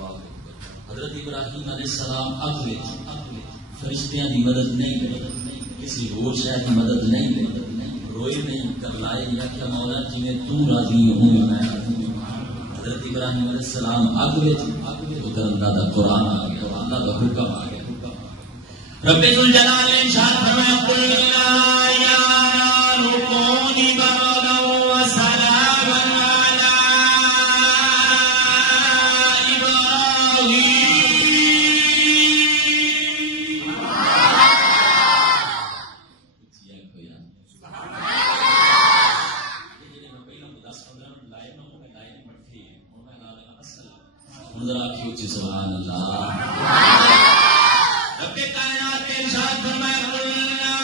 حضرت ابراہیم علیہ السلام اگلے فرشتیاں دی مدد نہیں کری، کسی اور شے کی مدد نہیں کری، روئے نہیں، کرلائے یا کیا مولا جی میں تو راضی ہوں میں حضرت ابراہیم علیہ السلام اگلے ادھر اللہ دا قرآن آ گیا، اللہ دا حکم آ گیا۔ رب ذوالجلال نے ارشاد فرمایا قل یا نار کونی بردا وسلاما علی ابراہیم۔ سبحان اللہ۔ رب کائنات کے ارشاد فرمایا قل یا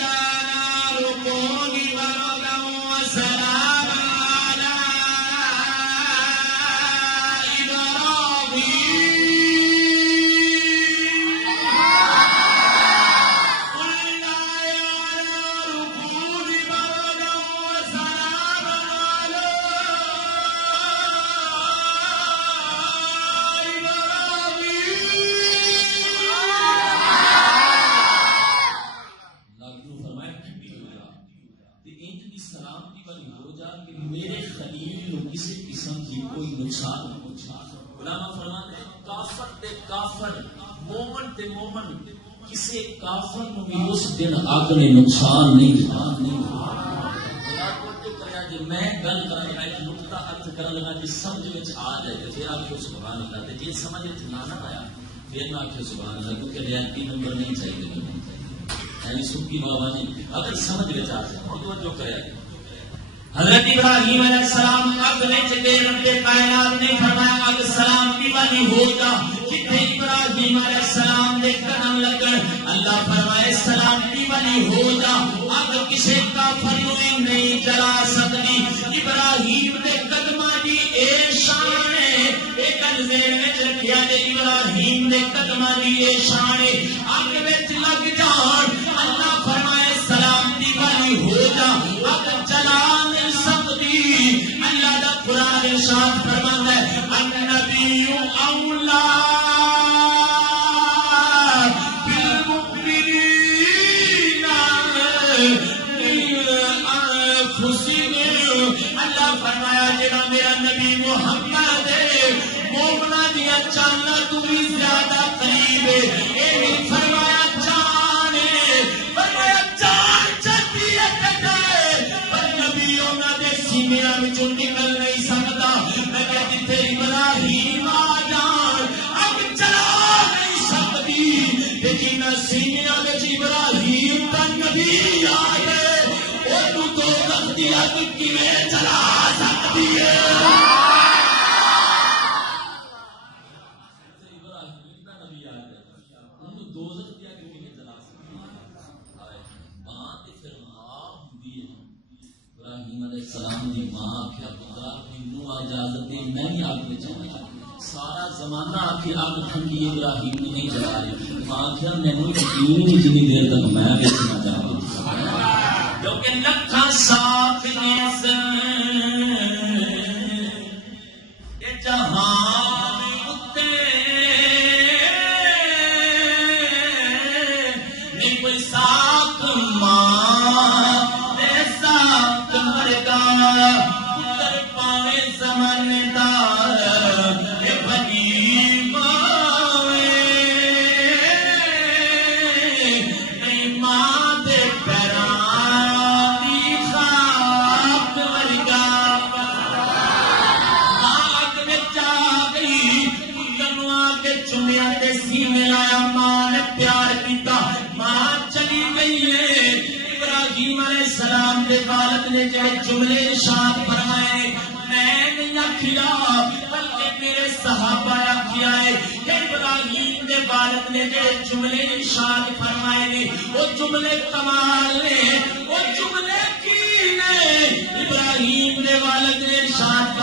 نار کونی بردا وسلاما علی ابراہیم۔ قل یا نار کونی بردا وسلاما علی میرے خلیل نو کسی قسم کی کوئی نقصان نہ پہنچے۔ علماء فرماتے ہیں کافر تے کافر، مومن تے مومن، کسی کافر نو بھی اس دن اگ نے نقصان نہیں جی میں گل کر ایک نقطہ ارتھ کرن لگا جی سمجھ وچ آ جائے تو پھر آکھو سبحان اللہ، تے جی سمجھ وچ نہ آیا پھر نہ آکھو سبحان اللہ، کیونکہ ریاضی نمبر نہیں چاہیے یعنی سکی بابا جی اگر سمجھ وچ آ جائے توجہ کرے۔ حضرت ابراہیم علیہ السلام اگ نے چکے رب کائنات نے فرمایا اگ سلامتی والی ہوگا جتنے ابراہیم علیہ السلام دے قدم لگن، اللہ فرمائے سلامتی والی ہوگا، اگ کسی کافر نو نہیں جلا سکتی۔ ابراہیم دے قدماں دی اے شان ہے، اے گل ذہن وچ رکھیا جے ابراہیم دے قدماں دی اے شان ہے، اگ وچ لگ جان اللہ فرمائے سلامتی والی ہوگا، اگ جلا قرآن ارشاد فرماتا ہے النبی اولا بالمؤمنین من انفسہم۔ اللہ فرمایا جڑا میرا نبی محمد ہے مومناں دیا جاناں تو بھی زیادہ قریب ہے۔ اے نہیں فرمایا جان ہے، فرمایا جان چاہتی ہے کٹائے پر نبی انہاں دے سینیاں وچوں نکل ابراہیم آ جان اب چلا نہیں سکتی، لیکن سینیاں وچ ابراہیم دا نبی آ گئے وہ تو وقتی اگ کیویں چلا سکتی ہے۔ ابراہیم دا نبی آ گئے وہ دوزخ دی اگ کیویں چلا سکتی ہے۔ ماں تے پھر ماں ہوندی ہے، ابراہیم علیہ السلام دی ماں آکھیا پترا اجازت دے میں بھی آگ میں چاہوں، سارا زمانہ آ کے آگ ٹھنڈی ابراہیم نے نہیں جلا رہی، ماں کیا مینوں یقین نہیں جتنی دیر تک میں بیچنا چاہوں، کیونکہ لکھاں صاف جہان اتے نہیں کوئی ساکھ ماں دے ساکھ مرگا زمانے دار بھلی ماوے نہیں ماں دے پیران دی خاک ورگا آگ میں جا گئی پتنوں آ کے چومیا تے سینے لایا، ماں نے پیار کیتا، ماں چلی گئی ہے۔ ابراہیم علیہ السلام دے والد نے جڑے جملے ارشاد فرمائے میں نہیں آکھیا بلکہ میرے صحابہ آکھیا ہے کہ ابراہیم دے والد نے جو جملے ارشاد فرمائے نے وہ جملے کمال نے، وہ جملے کی نے۔ ابراہیم دے والد نے ارشاد